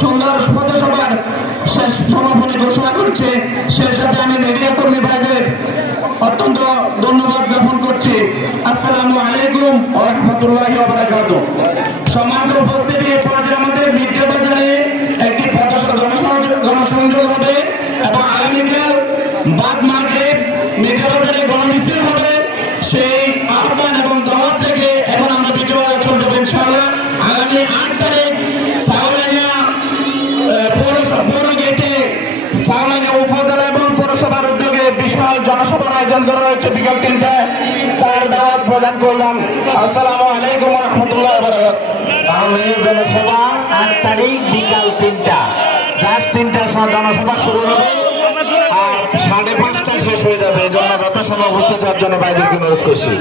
সুন্দর পথসভার শেষ সমাপনী ঘোষণা করছে। সেই সাথে আমি মিডিয়া কর্মী ভাইদের অত্যন্ত ধন্যবাদ জ্ঞাপন করছি। আসসালামু আলাইকুম ওয়া রাহমাতুল্লাহি ওয়া বারাকাতুহু। সম্মানিত উপস্থিতি, এই পর্যায়ে আমাদের মির্জা বাজারে একটি জনসংযোগ হবে এবং আগামীকাল বাদ মাগরিব মির্জা বাজারে গণমিছিল হবে। সেই আহ্বান এবং দাওয়াত থেকে এখন আমরা বিজয় চলে যাবো ইনশাআল্লাহ। আগামী ৮ তারিখ সাউলানিয়া পৌর গেটে সাউলানিয়া উপজেলা এবং পৌরসভার উদ্যোগে বিশাল জনসভার আয়োজন করা হয়েছে বিকাল ৩টায়। তার দাওয়াত প্রদান করলাম। আসসালামু আলাইকুম ওয়া রাহমাতুল্লাহি ওয়া বারাকাতুহু। সাউলানিয়া জনসভা ৮ তারিখ বিকাল ৩টা, জাস্ট ৩টার সময় জনসভা শুরু হবে আর ৫:৩০ শেষ হয়ে যাবে। এই জন্য যথাসময় উপস্থিত হওয়ার জন্য ভাইদেরকে অনুরোধ করছি।